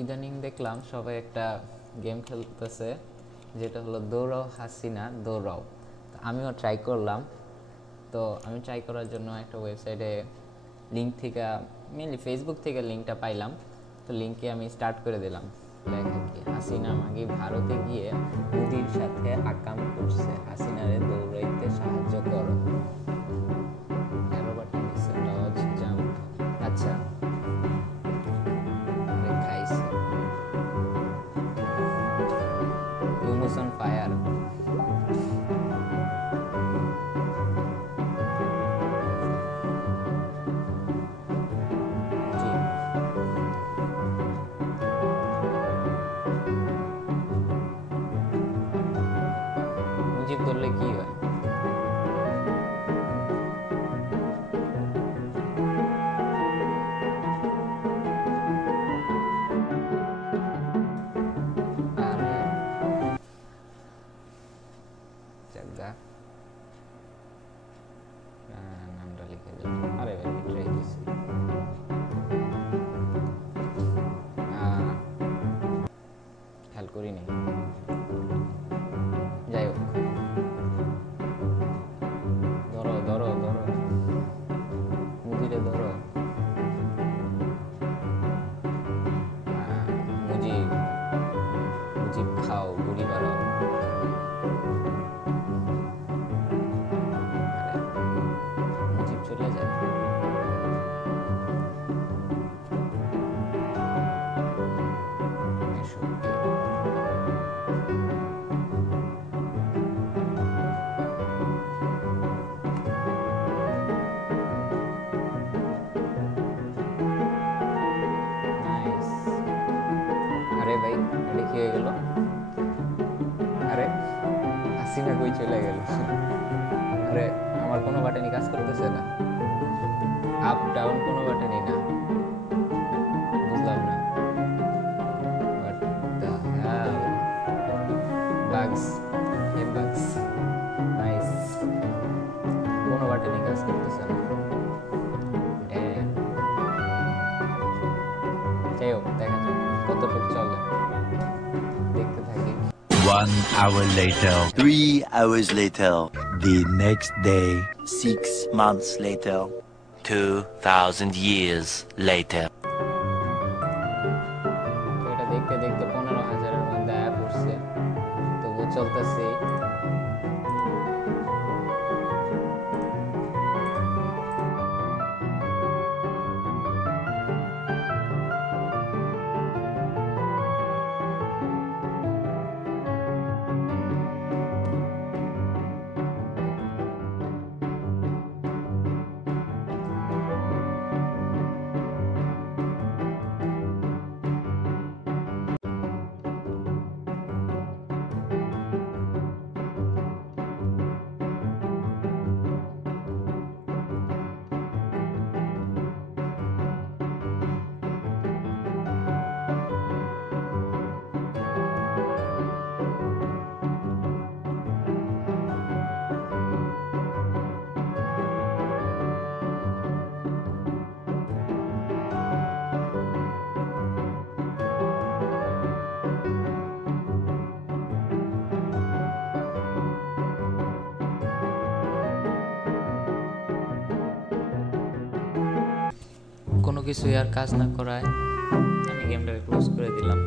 ইদানিং দেখলাম সবাই একটা গেম খেলতেছে, যেটা হলো দৌড়াও হাসিনা দৌড়াও। তো আমিও ট্রাই করলাম। তো আমি ট্রাই করার জন্য একটা ওয়েবসাইটে লিঙ্ক থেকে, মেনলি ফেসবুক থেকে লিঙ্কটা পাইলাম। তো লিঙ্কে আমি স্টার্ট করে দিলাম। লেখা কি, হাসিনা মাগি ভারতে গিয়ে মোদির সাথে আকাম করছে, হাসিনারে দৌড়াইতে সাহায্য করো। আচ্ছা, খাইছে ইউনুস অন ফায়ার। জি, মুজিব ধরলে কি হয়? আরে জাগা, নামটা লিখে দিল। আরে ভাই ট্রাই দিছি। খেয়াল করিনি, যাই হোক। ধরো ধরো ধরো, মুজিরে ধরো। মুজিব, মুজিব খাও, বুড়ি বাড়াও। আরে মুজিব চলে যায়। এসব কি? নাইস। আরে ভাই, এটা কি হয়ে গেল? আরে হাসিনা কই চলে গেল? আরে আমার কোনো বাটনই কাজ করতেছে না, আপ ডাউন কোনো বাটনই না। বুঝলাম না, what the hell. Bugs, head bugs. Nice, কোনো বাটনই কাজ করতেছে না। Damn. যাই হোক, দেখা যাক কতটুকু চলে, দেখতে থাকি। 1 hour later. 3 hours later. The next day. 6 months later. 2,000 years later. তো এটা দেখতে দেখতে 15,000-এর মধ্যে আয়া পড়ছে, তবুও চলতেছে। কোনো কিছুই আর কাজ না করায় আমি গেমটাকে ক্লোজ করে দিলাম।